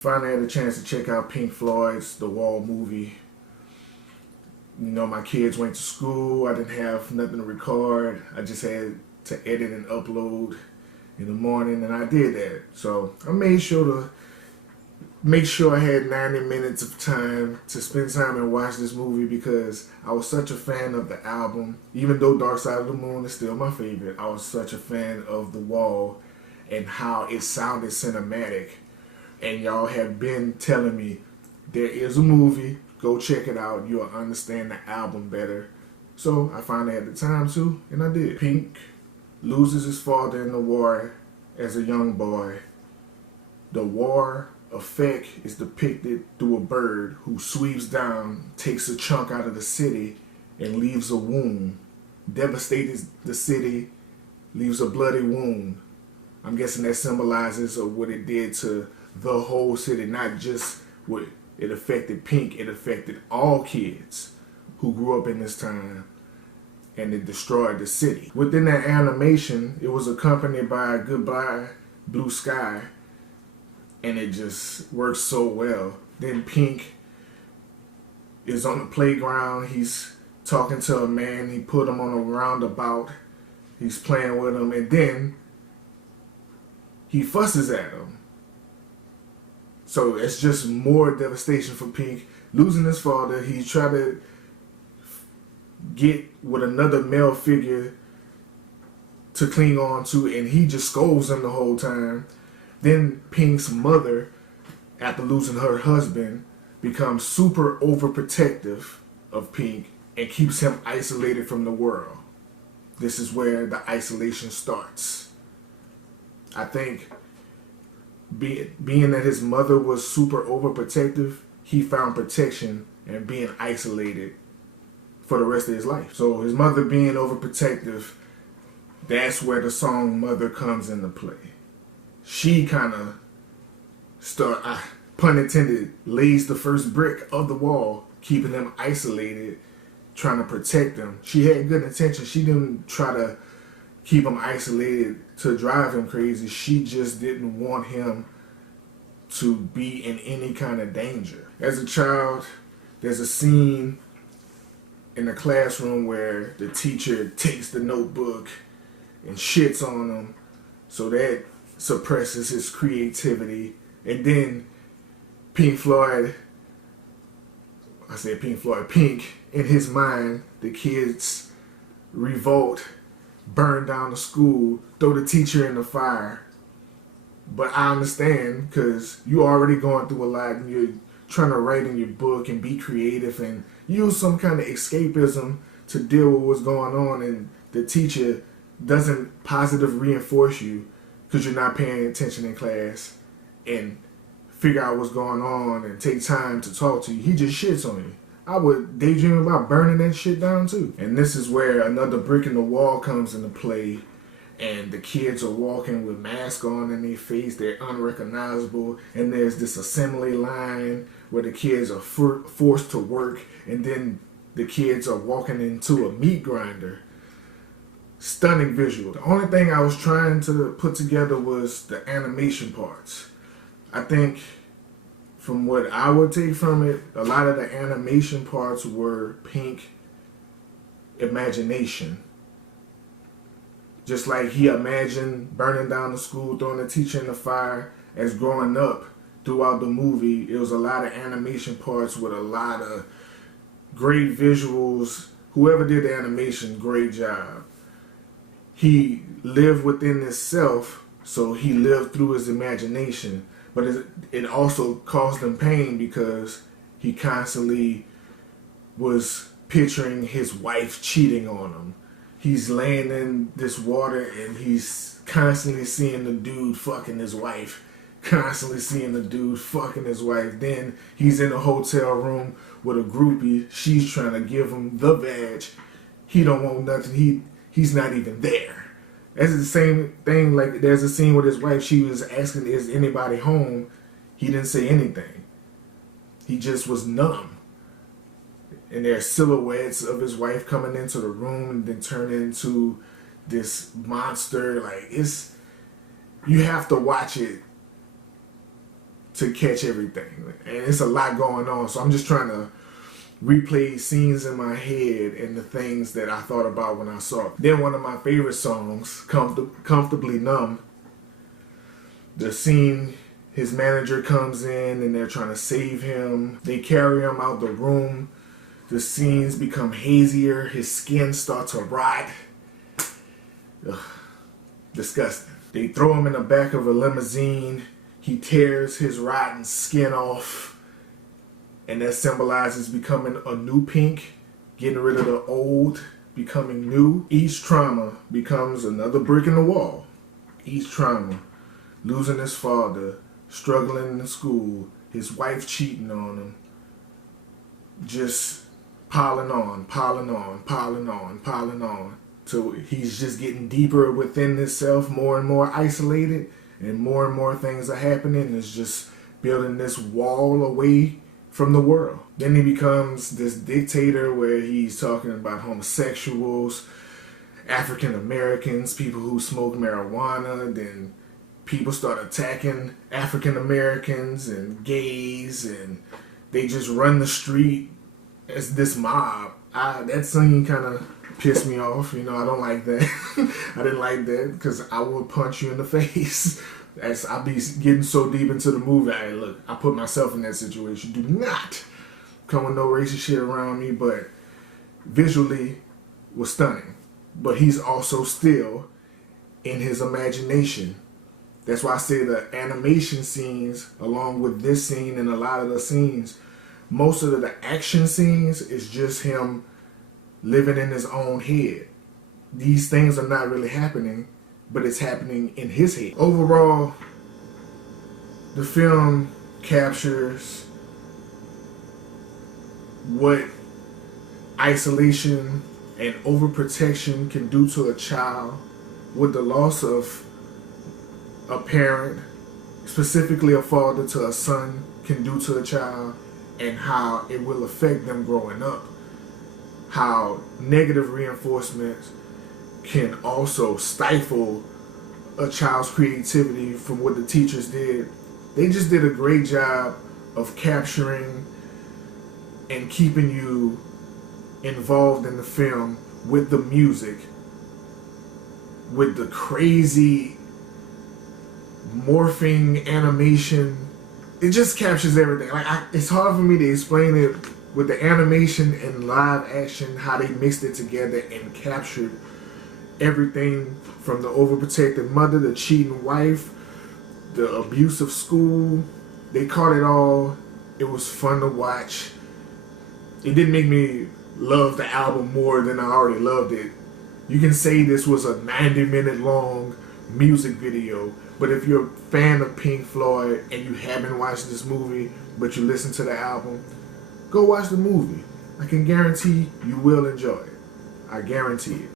Finally had a chance to check out Pink Floyd's The Wall movie. You know, my kids went to school. I didn't have nothing to record. I just had to edit and upload in the morning, and I did that. So I made sure to make sure I had 90 minutes of time to spend time and watch this movie because I was such a fan of the album. Even though Dark Side of the Moon is still my favorite, I was such a fan of The Wall and how it sounded cinematic. And y'all have been telling me there is a movie, go check it out, you'll understand the album better. So I finally had the time to, and I did. Pink loses his father in the war as a young boy. The war effect is depicted through a bird who sweeps down, takes a chunk out of the city, and leaves a wound. Devastates the city, leaves a bloody wound. I'm guessing that symbolizes what it did to the whole city, not just what it affected Pink, it affected all kids who grew up in this time, and it destroyed the city. Within that animation, it was accompanied by Goodbye Blue Sky, and it just works so well. Then Pink is on the playground, he's talking to a man, he put him on a roundabout, he's playing with him, and then he fusses at him. So it's just more devastation for Pink. Losing his father, he tried to get with another male figure to cling on to, and he just scolds him the whole time. Then Pink's mother, after losing her husband, becomes super overprotective of Pink and keeps him isolated from the world. This is where the isolation starts. I think being that his mother was super overprotective, he found protection and being isolated for the rest of his life. So his mother being overprotective, that's where the song Mother comes into play. She kind of pun intended, lays the first brick of the wall, keeping them isolated, trying to protect them. She had good intentions. She didn't try to keep him isolated to drive him crazy. She just didn't want him to be in any kind of danger. As a child, there's a scene in the classroom where the teacher takes the notebook and shits on him, so that suppresses his creativity. And then Pink, in his mind, the kids revolt, burn down the school, throw the teacher in the fire. But I understand, because you're already going through a lot and you're trying to write in your book and be creative and use some kind of escapism to deal with what's going on, and the teacher doesn't positively reinforce you because you're not paying attention in class and figure out what's going on and take time to talk to you. He just shits on you. I would daydream about burning that shit down too. And this is where another brick in the wall comes into play, and the kids are walking with masks on in their face, they're unrecognizable, and there's this assembly line where the kids are forced to work, and then the kids are walking into a meat grinder. Stunning visual. The only thing I was trying to put together was the animation parts. I think from what I would take from it, a lot of the animation parts were Pink imagination. Just like he imagined burning down the school, throwing the teacher in the fire. As growing up throughout the movie, it was a lot of animation parts with a lot of great visuals. Whoever did the animation, great job. He lived within himself, so he lived through his imagination. But it also caused him pain because he constantly was picturing his wife cheating on him. He's laying in this water and he's constantly seeing the dude fucking his wife. Constantly seeing the dude fucking his wife. Then he's in a hotel room with a groupie. She's trying to give him the vag. He don't want nothing. He's not even there. That's the same thing, like there's a scene with his wife, she was asking, is anybody home? He didn't say anything. He just was numb. And there's silhouettes of his wife coming into the room and then turn into this monster. Like, you have to watch it to catch everything. And it's a lot going on. So I'm just trying to replay scenes in my head and the things that I thought about when I saw it. Then one of my favorite songs, Comfortably Numb. The scene, his manager comes in and they're trying to save him. They carry him out the room. The scenes become hazier. His skin starts to rot. Ugh, disgusting. They throw him in the back of a limousine. He tears his rotten skin off. And that symbolizes becoming a new Pink, getting rid of the old, becoming new. Each trauma becomes another brick in the wall. Each trauma, losing his father, struggling in school, his wife cheating on him, just piling on, piling on, piling on, piling on. So he's just getting deeper within himself, more and more isolated, and more things are happening. It's just building this wall away from the world. Then he becomes this dictator where he's talking about homosexuals, African Americans, people who smoke marijuana. Then people start attacking African Americans and gays, and they just run the street as this mob. That scene kind of pissed me off. You know, I don't like that. I didn't like that because I would punch you in the face. As I be getting so deep into the movie, I put myself in that situation. Do not come with no racist shit around me, but visually was stunning. But he's also still in his imagination. That's why I say the animation scenes, along with this scene and a lot of the scenes, most of the action scenes is just him living in his own head. These things are not really happening, but it's happening in his head. Overall, the film captures what isolation and overprotection can do to a child, what the loss of a parent, specifically a father to a son, can do to a child, and how it will affect them growing up. How negative reinforcements can also stifle a child's creativity from what the teachers did. They just did a great job of capturing and keeping you involved in the film with the music, with the crazy morphing animation. It just captures everything. It's hard for me to explain it with the animation and live action, how they mixed it together and captured everything from the overprotected mother, the cheating wife, the abusive school. They caught it all. It was fun to watch. It didn't make me love the album more than I already loved it. You can say this was a 90-minute long music video, but if you're a fan of Pink Floyd and you haven't watched this movie, but you listen to the album, go watch the movie. I can guarantee you will enjoy it. I guarantee it.